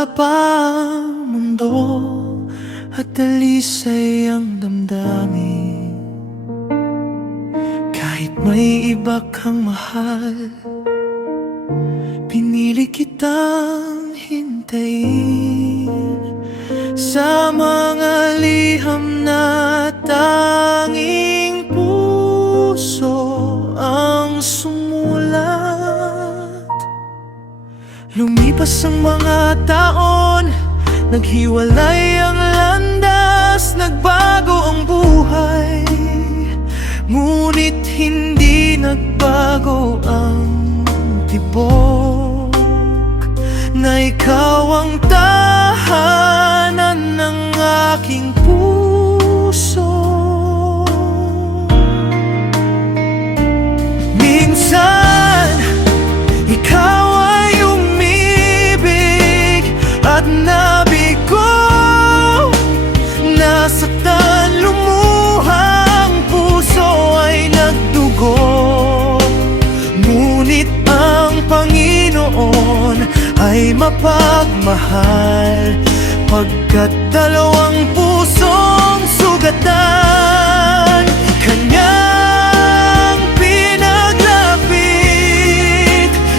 Wala pang mundo at dalisay ang damdamin. Kahit may iba kang mahal, pinili kitang hintayin. Sa mga liham na tanging puso ang sumulat. Lumipas ang mga taon, naghiwalay ang landas, nagbago ang buhay. Ngunit hindi nagbago ang tibok na ikaw ang tahanan ng aking puso. Minsan, ikaw ay umibig at nabigo. Nasaktan, lumuha, ang puso ay nagdugo. Ngunit ang Panginoon ay mapagmahal, pagkat dalawang pusong sugatan Kanyang pinaglapit,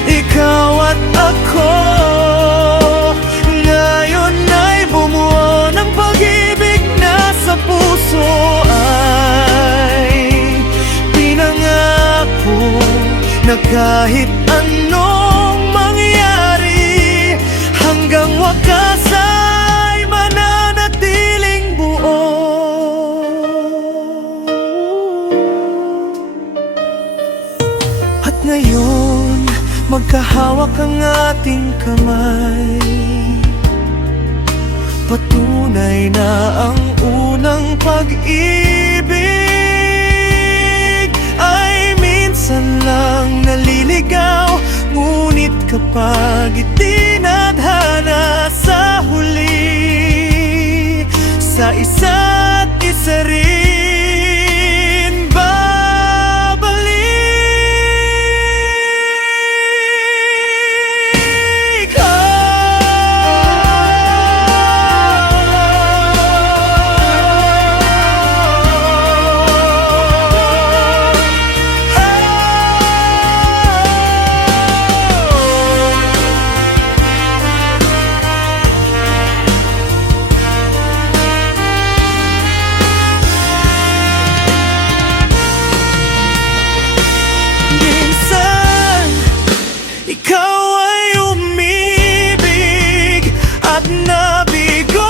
ikaw at ako. Ngayon ay bumuo ng pag-ibig na sa puso ay pinangako na kahit anong mangyari, hanggang wakas ay mananatiling buo. At ngayon, magkahawak ang ating kamay. Patunay na ang unang pag-ibig ay minsan lang naliligaw. Ngunit kapag itinadhana sa huli, sa isa't isa rin babalik. Ikaw ay umibig at nabigo.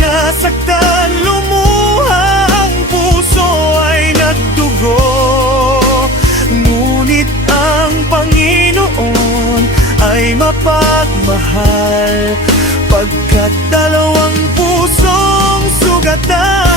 Nasaktan, lumuha, ang puso ay nagdugo. Ngunit ang Panginoon ay mapagmahal, pagkat dalawang pusong sugatan